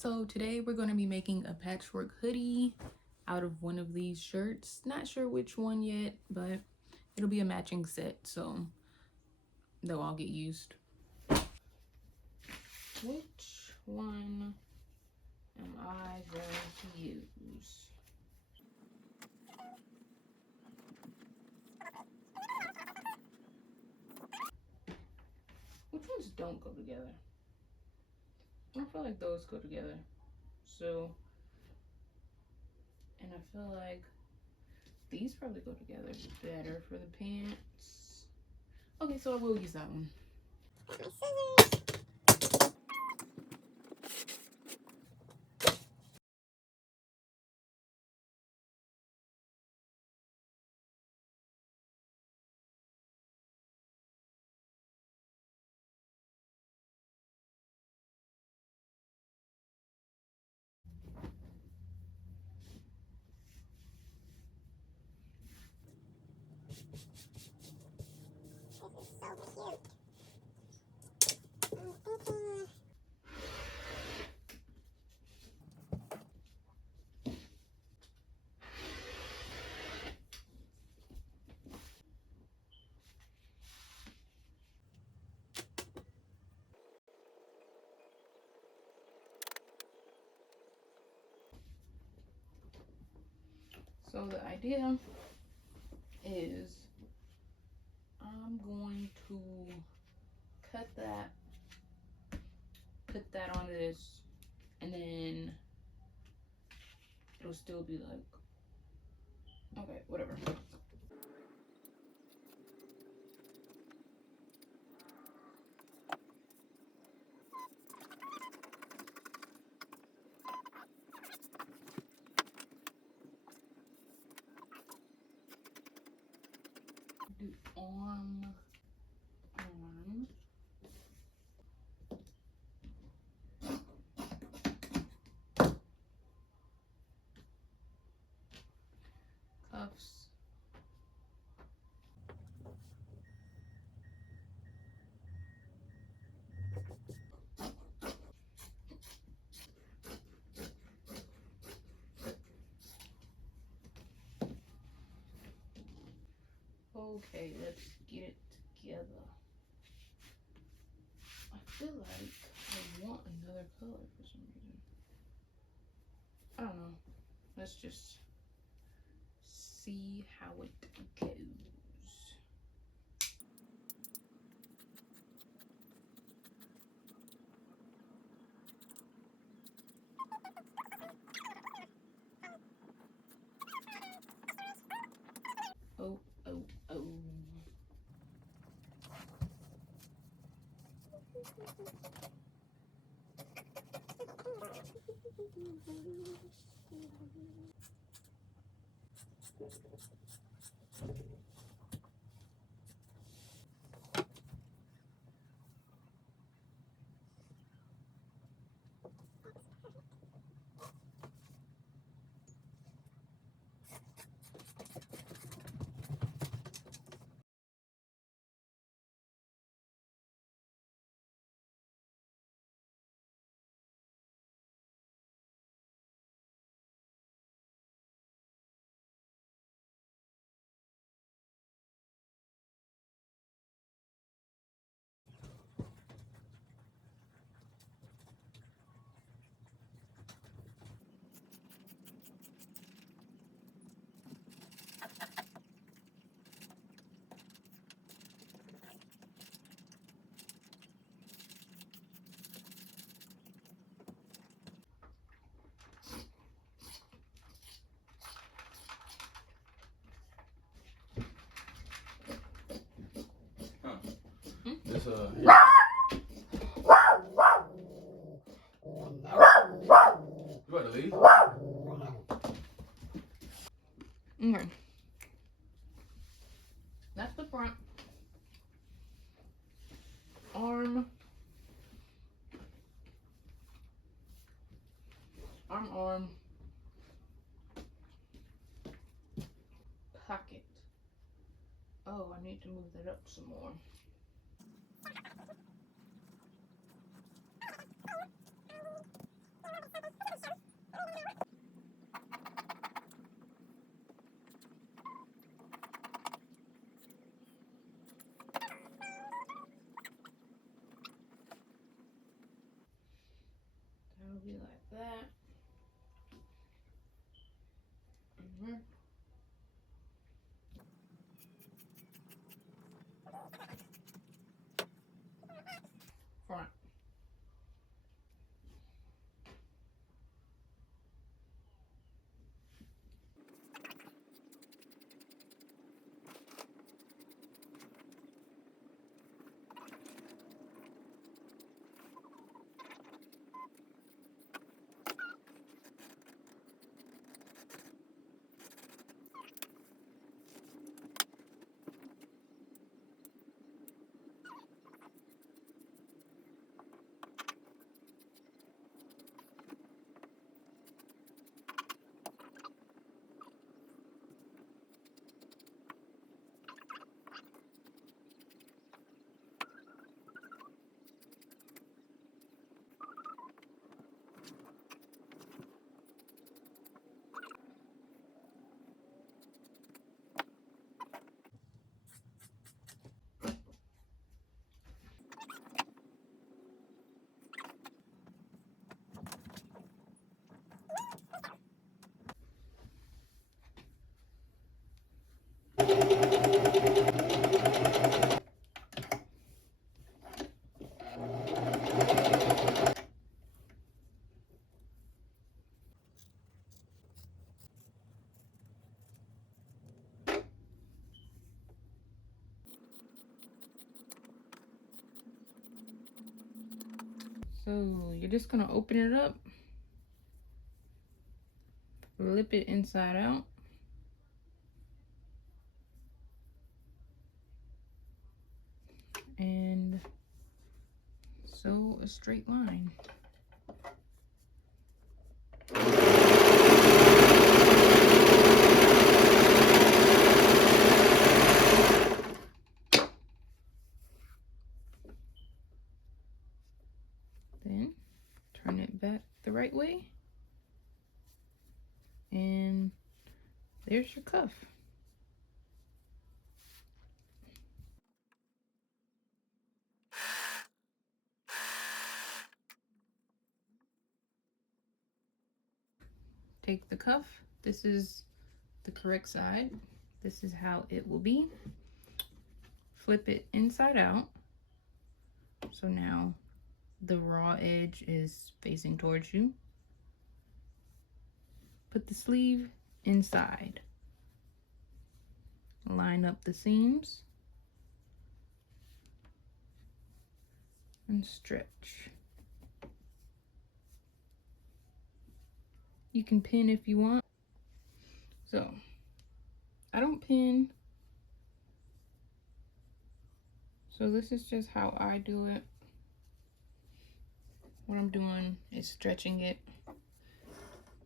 So today we're going to be making a patchwork hoodie out of one of these shirts. Not sure which one yet, but it'll be a matching set, so they'll all get used. Which one am I going to use? Which ones don't go together? I feel like those go together. So, and I feel like these probably go together better for the pants. Okay, so I will use that one. So the idea is I'm going to cut that, put that on this, and then it'll still be like, okay, whatever. Do arm. Cuffs. Okay, let's get it together. I feel like I want another color for some reason. I don't know. Let's just see how it goes. Oh, oh, oh. This you about to leave? Okay. That's the front. Arm. Arm. Pocket. Oh, I need to move that up some more. it'll be like that. Front. So you're just gonna open it up, flip it inside out, and sew a straight line. Then turn it back the right way, and there's your cuff. Take the cuff. This is the correct side. This is how it will be. Flip it inside out. So now the raw edge is facing towards you. Put the sleeve inside. Line up the seams and stretch. You can pin if you want. So I don't pin, so this is just how I do it. What I'm doing is stretching it.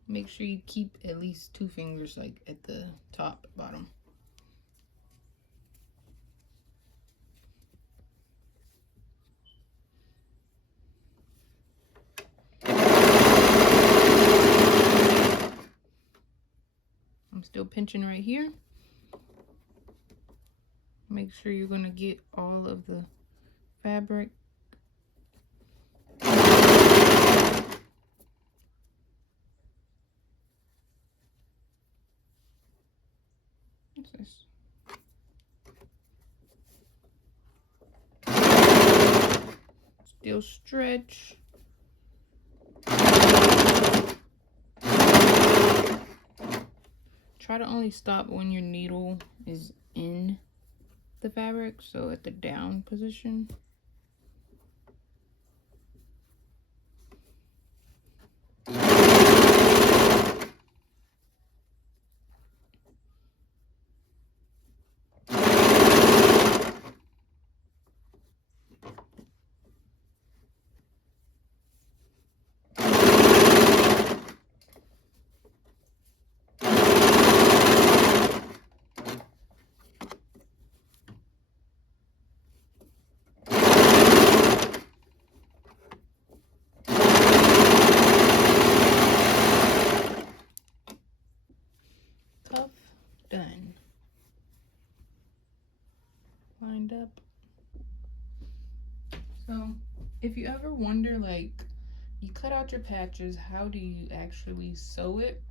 Make sure you keep at least 2 fingers like at the top, bottom. I'm still pinching right here. Make sure you're gonna get all of the fabric. What's this? Still stretch. Try to only stop when your needle is in the fabric, so at the down position. Cuff done. Lined up. So if you ever wonder like you cut out your patches. How do you actually sew it?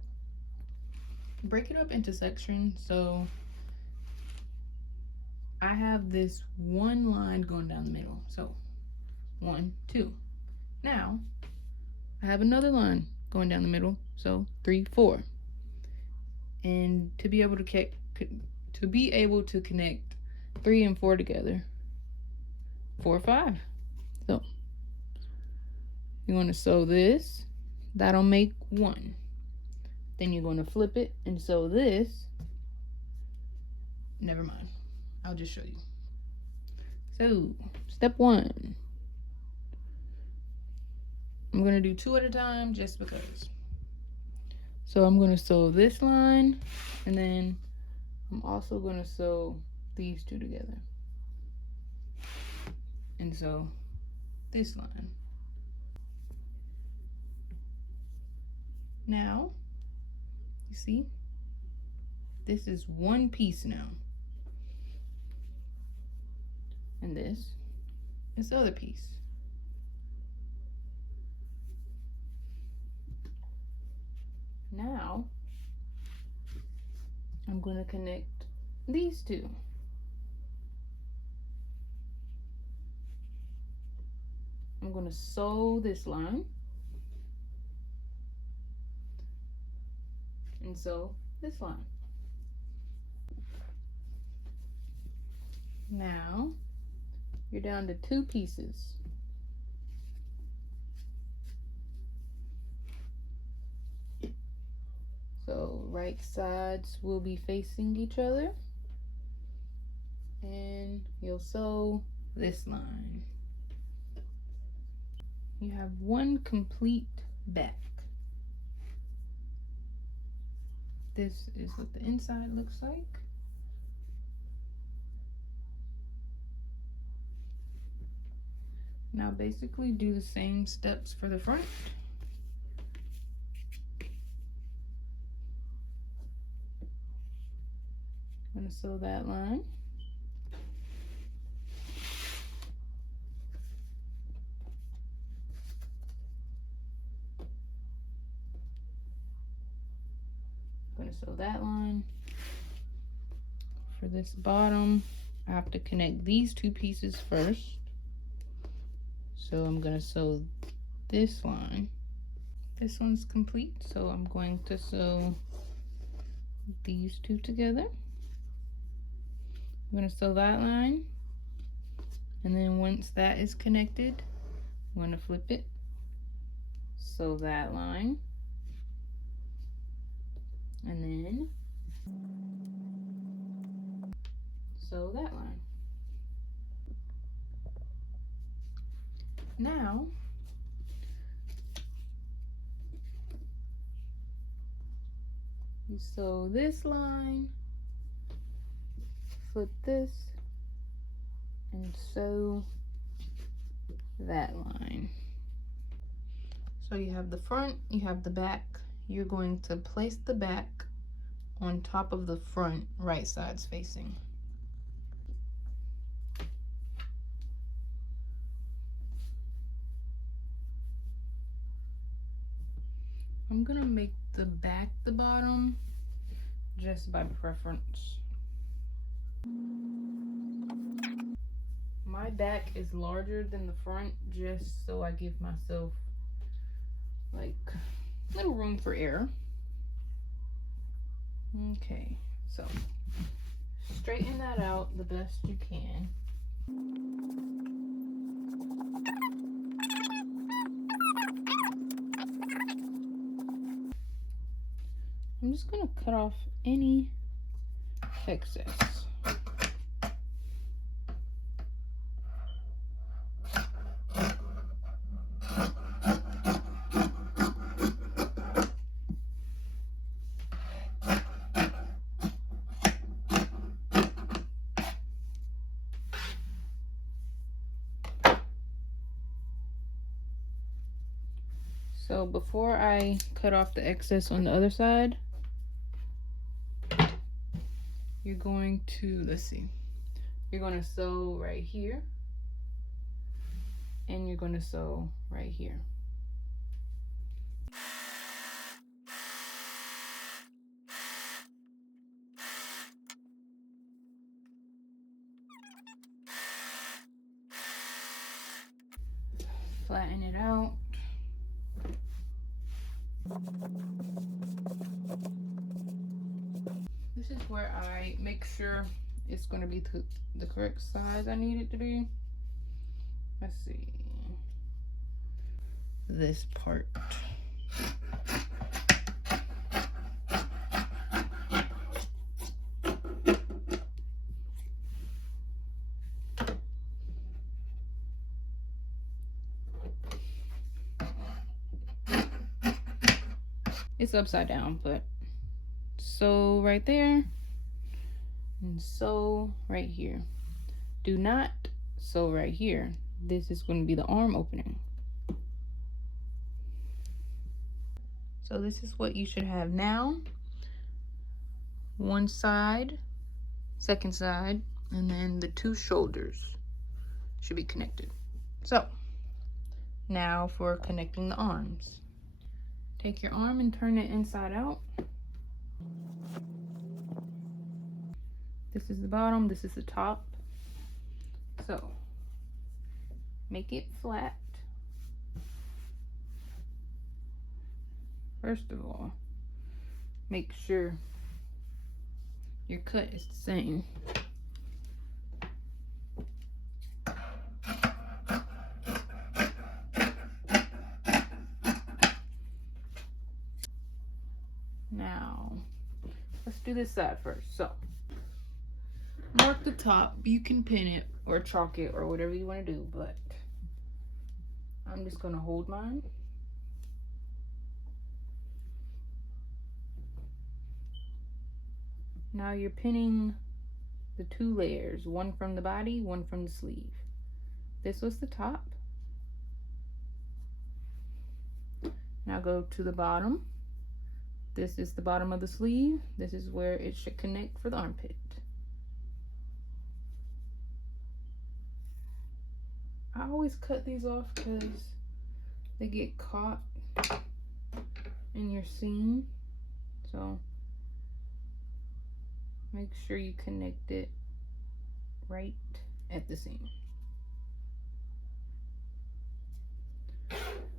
Break it up into sections. So I have this one line going down the middle. So 1, 2. Now I have another line going down the middle. So 3, 4. And to be able to connect 3 and 4 together, 4, 5. So you want to sew this. That'll make 1. Then you're going to flip it and sew this. Never mind. I'll just show you. So, step 1. I'm going to do 2 at a time just because. So I'm going to sew this line, and then I'm also going to sew these 2 together. And sew this line. Now, you see, this is one piece now. And this is the other piece. Now, I'm going to connect these 2. I'm going to sew this line and sew this line. Now, you're down to 2 pieces. So right sides will be facing each other, and you'll sew this line. You have one complete back. This is what the inside looks like. Now basically do the same steps for the front. I'm going to sew that line. I'm going to sew that line. For this bottom, I have to connect these 2 pieces first. So I'm going to sew this line. This one's complete, so I'm going to sew these 2 together. I'm going to sew that line, and then once that is connected, I'm going to flip it, sew that line, and then sew that line. Now, you sew this line, flip this, and sew that line. So you have the front, you have the back. You're going to place the back on top of the front, right sides facing. I'm gonna make the back the bottom just by preference. My back is larger than the front just so I give myself like a little room for error. Okay, so straighten that out the best you can. I'm just gonna cut off any excess. So before I cut off the excess on the other side, you're going to, let's see, you're going to sew right here, and you're going to sew right here. flatten it out. This is where I make sure it's going to be the correct size I need it to be. Let's see. This part. It's upside down, but sew right there and sew right here. Do not sew right here. This is going to be the arm opening. So this is what you should have now. One side, second side, and then the two shoulders should be connected. So now for connecting the arms. Take your arm and turn it inside out. This is the bottom, this is the top. So make it flat. First of all, make sure your cut is the same. Now, let's do this side first. So, mark the top. You can pin it or chalk it or whatever you want to do, but I'm just going to hold mine. Now you're pinning the two layers, one from the body, one from the sleeve. This was the top. Now go to the bottom. This is the bottom of the sleeve. This is where it should connect for the armpit. I always cut these off because they get caught in your seam. So make sure you connect it right at the seam.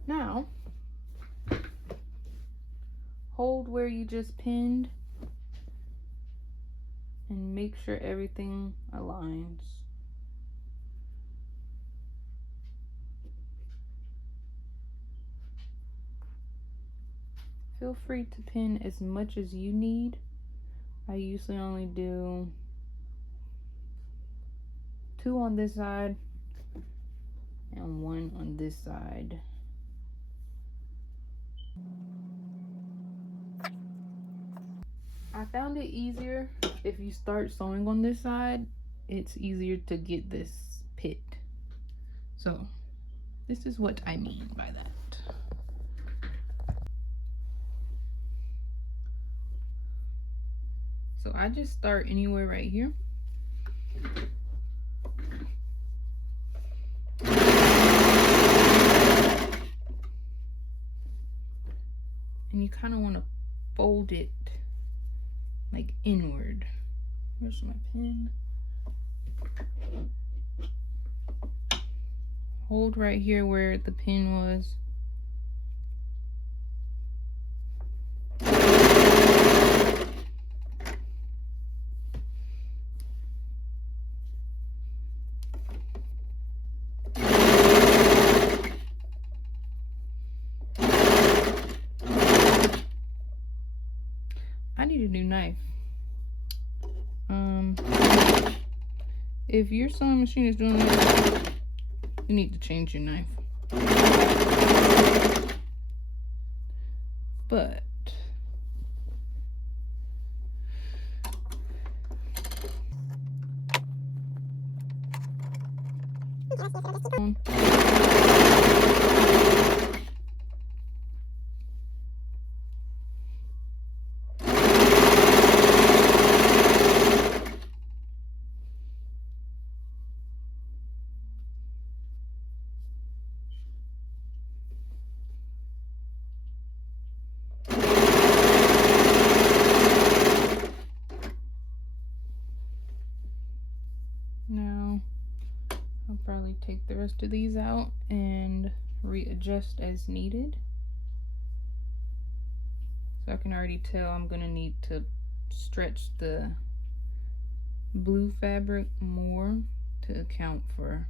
Now, hold where you just pinned and make sure everything aligns. Feel free to pin as much as you need. I usually only do 2 on this side and 1 on this side. I found it easier if you start sewing on this side, it's easier to get this pit. So this is what I mean by that. So I just start anywhere right here. And you kind of want to fold it like inward. Where's my pin? Hold right here where the pin was. I need a new knife. If your sewing machine is doing this, you need to change your knife. But now I'll probably take the rest of these out and readjust as needed. So I can already tell I'm gonna need to stretch the blue fabric more to account for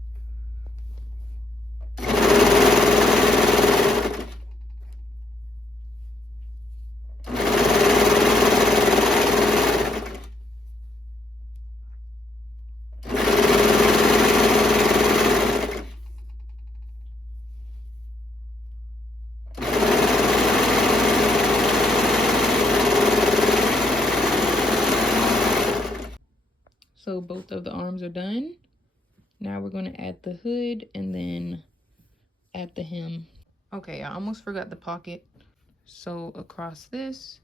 so both of the arms are done. Now we're going to add the hood and then add the hem. Okay, I almost forgot the pocket. So across this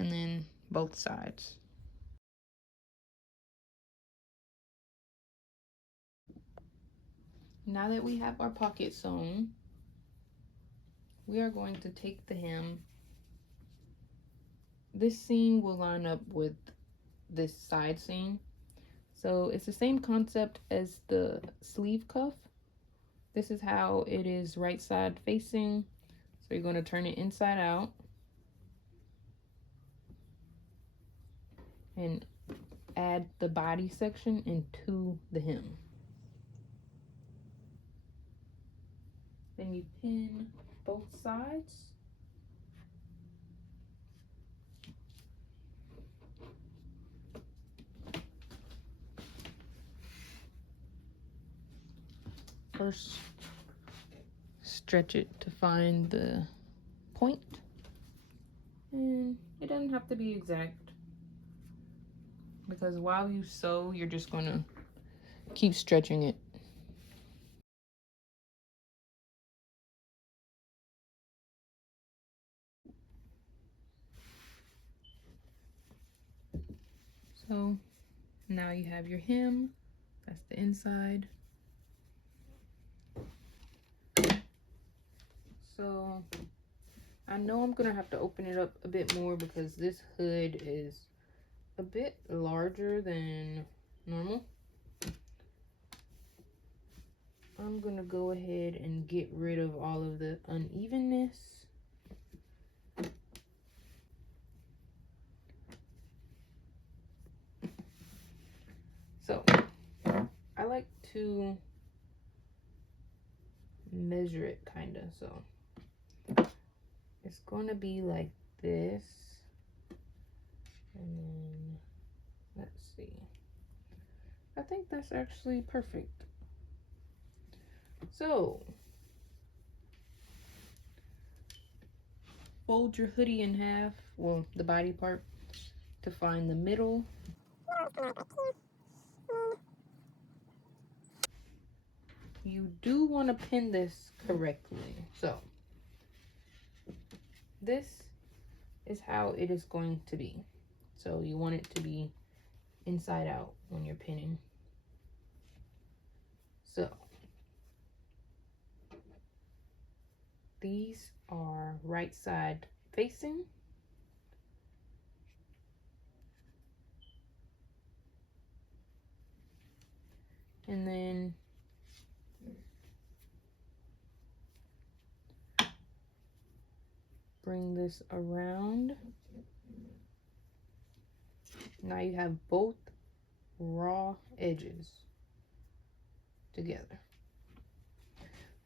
and then both sides. Now that we have our pocket sewn, we are going to take the hem. This seam will line up with this side seam. So it's the same concept as the sleeve cuff. This is how it is right side facing. So you're going to turn it inside out and add the body section into the hem. Then you pin both sides. First, stretch it to find the point. And it doesn't have to be exact, because while you sew, you're just going to keep stretching it. So now you have your hem. That's the inside. So I know I'm gonna have to open it up a bit more because this hood is a bit larger than normal. I'm gonna go ahead and get rid of all of the unevenness. So I like to measure it kind of, so it's gonna be like this, and then let's see, I think that's actually perfect. So fold your hoodie in half, well, the body part, to find the middle. You do want to pin this correctly. So this is how it is going to be. So you want it to be inside out when you're pinning. So these are right side facing. And then bring this around. Now you have both raw edges together.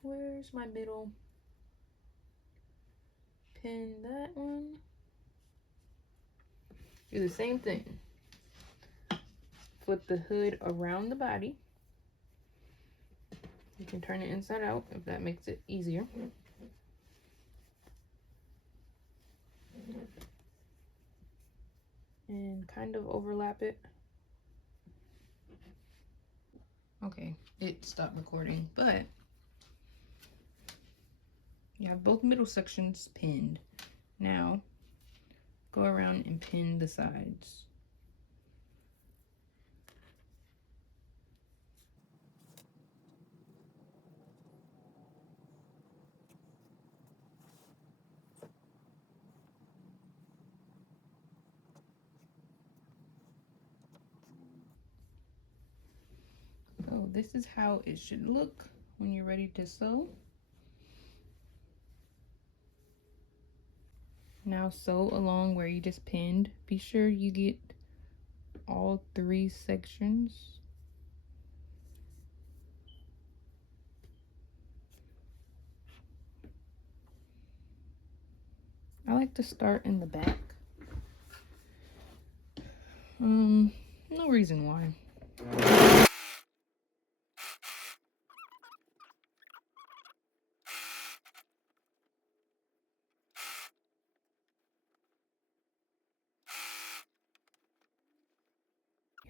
Where's my middle? Pin that one. Do the same thing. Flip the hood around the body. You can turn it inside out if that makes it easier. And kind of overlap it. Okay, it stopped recording, but you have both middle sections pinned. Now, go around and pin the sides. So this is how it should look when you're ready to sew. Now sew along where you just pinned. Be sure you get all 3 sections. I like to start in the back. No reason why.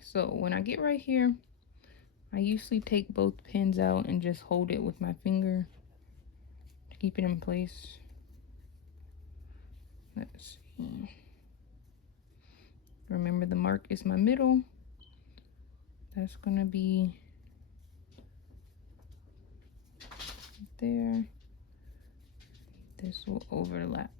So when I get right here, I usually take both pins out and just hold it with my finger to keep it in place. Let's see. Remember, the mark is my middle. That's gonna be there. This will overlap.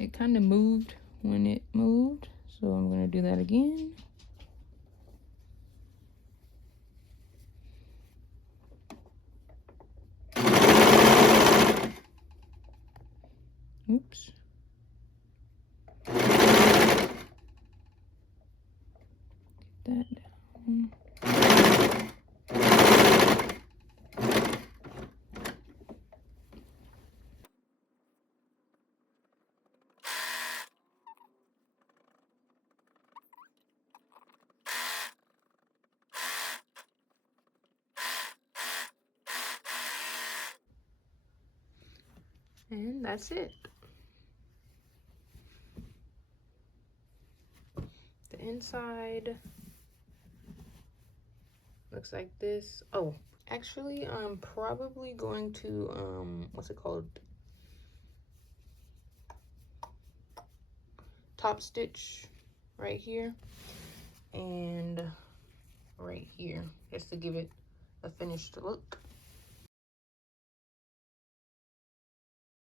It kind of moved when it moved, so I'm gonna do that again. Oops. Get that down. And that's it. The inside looks like this. Oh, actually, I'm probably going to, what's it called? Top stitch right here and right here, just to give it a finished look.